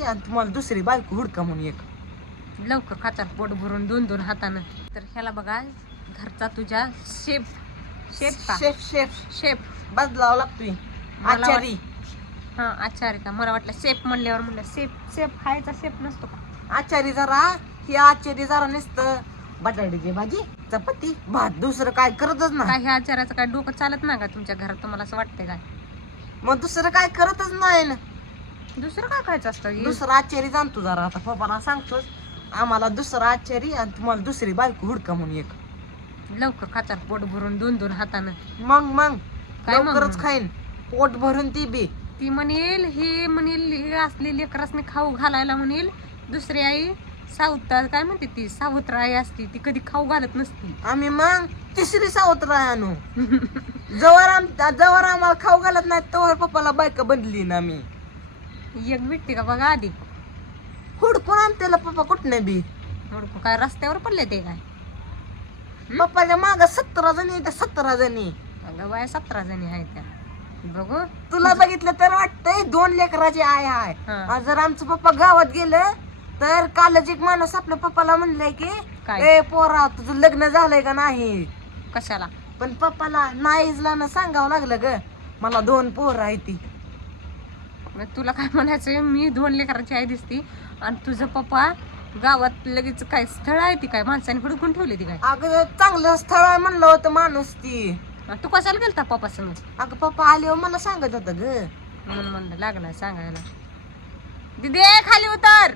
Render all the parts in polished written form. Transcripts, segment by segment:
आचारी आणि तुम्हाला दुसरी बायको हुडका म्हणून एक. लवकर खाचार पोट भरून 2-2 हातानं. तर ह्याला बघा घरचा तुझ्या शेप का शेफ शेफ शेप बदलावा लागतोय. मला आचारी हा आचार्य का मला वाटलं शेप म्हणल्यावर म्हणलं शेप खायचा शेप नसतो का. आचारी जरा ही आचारी जरा नुसतं बटाट्याची भाजी चपाती भात दुसरं काय करतच नाही. काय ह्या आचार्याचं काय डोकं चालत नाही का तुमच्या घरात तुम्हाला असं वाटतंय काय. मग दुसरं काय करतच नाही ना. दुसरं काय खायचं असतं हे? दुसरा आचारी जाणतो जरा आता पप्पाला सांगतोच आम्हाला दुसरा आचारी आणि तुम्हाला दुसरी बायको हुडका म्हणून एक. लवकर खाचार पोट भरून 2-2 हातानं. मग काय मग? लवकरच खाईन पोट भरून ती बी. ती म्हणेल हे असले लेकरासने खाऊ घालायला म्हणेल दुसरी आई सावता काय म्हणते ती सावत्र आई असती ती कधी खाऊ घालत नसती. आम्ही मग तिसरी सावत्र आणू. जवळ आम्हाला खाऊ घालत नाही तोवर पप्पाला बायका बदली ना मी. एक भेटते का बघा आधी हुडकून आणतेला पप्पा कुठनं बी. हुडकू काय रस्त्यावर पडले ते काय. पप्पाच्या माग 17 जणी येत्या 17 जणी. अगं बाय 17 जणी आहेत त्या बघू. तुला बघितलं तर वाटतंय 2 लेकराची आय आहे. हा. आज जर आमचं पप्पा गावात गेलं तर कालच एक माणूस आपल्या पप्पाला म्हणलंय की काय? ए पोरा तुझं लग्न झालंय का नाही. कशाला पण पप्पाला नाहीजला ना सांगावं लागलं ग मला 2 पोरं आहे ती. मग तुला काय म्हणायचं मी 2 लेकराची आई दिसती आणि तुझं पप्पा गावात लगेच काय स्थळ आहे ती काय माणसाने हुडकून ठेवली ती काय. अगं चांगलं स्थळ आहे म्हणलं होतं माणूस ती. तू कशाला गेलता पप्पा संग. अगं पप्पा आल्यावर मला सांगत होतं ग. म्हणून म्हणलं लागला सांगायला दिदे खाली उतर.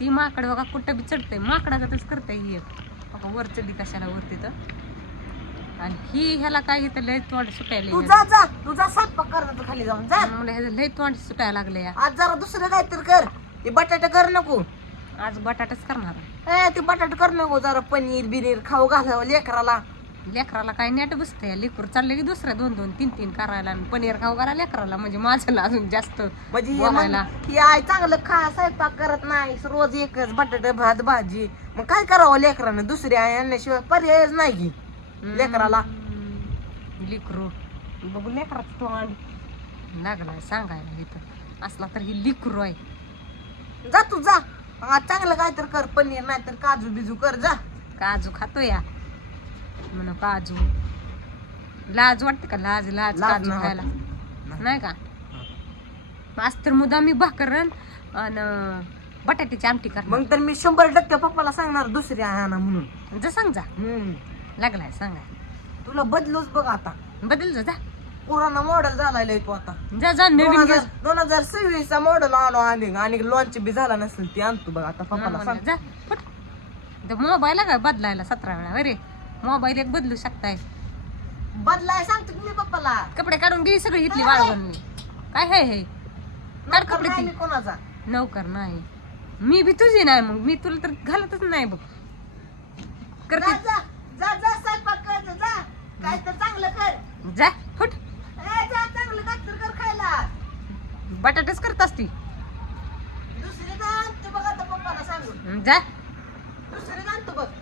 ती माकड बघा कुठं बी चढतंय माकडागतच करताय ही बघा वर चढली कशाला वरती तर. आणि ही ह्याला काय इथं लय तोंड सुटायला तू जा तुझा स्वयंपाक कर खाली जाऊन जा. म्हणलं ह्याचं लय तोंड सुटायला लागलं या. आज जरा दुसरं काहीतरी कर. ते बटाटा कर नको. आज बटाटाच करणार आहे. ते बटाटा कर नको जरा पनीर बिनीर खाऊ घालावं लेकराला. लेकराला काय नेट बसतंय लेकर चालले की दुसऱ्या 2-2-3-3 करायला आणि पनीर खाऊ घाला लेकराला म्हणजे माझ्याला अजून जास्त म्हणजे बोलायला. ही आई चांगलं खा स्वयंपाक करत नाही रोज एकच बटाटा भात भाजी. मग काय करावं लेकरानं दुसरी आई आणल्याशिवाय पर्यायच नाही की लेकराला. लिकरू बघू लेकराचं तोंड लागलाय सांगायला इथं असला तर ही लिकरू आहे. जा तू जा. आज चांगलं काय तर कर पनीर नाही तर काजू बिजू कर जा. काजू खातो या म्हणून काजू लाज वाटते का लाज लाज काजू नाही खायला नाही का. आज तर मुदा मी भाकर आणि बटाट्याची आमटी कर मग तर मी 100% पप्पाला सांगणार दुसरी आहे आणा म्हणून. जा सांग जा लागलाय सांगाय. तुला बदलूच बघ आता. बदल जा पुराणा मॉडेल झालाय तो आता. जा नवीन घे. 2026 चा मॉडेल आणू आणि लॉन्च बी झाला नसेल ती आणतो बघ आता पप्पाला सांग. जा फुट. मोबाईल काय बदलायला 17 वेळा अरे मोबाईल एक बदलू शकताय. बदलाय सांगतो की मी पप्पाला. कपडे काढून घे सगळी इथली वाळवण काय हे काढ कपडे नाही ती. मी कोणाचा नौकर नाही मी बी तुझी नाही मग मी तुला तर घालतच नाही बघ करते. जा जा जा स्वयंपाक कर जा. काय तर चांगलं कर. जा फुट. जा चांगलं काय तर कर खायला. बटाटेच करत असती. दुसरी आणतो बघ आता पप्पाला सांगून. जा दुसरी आणतो बघ.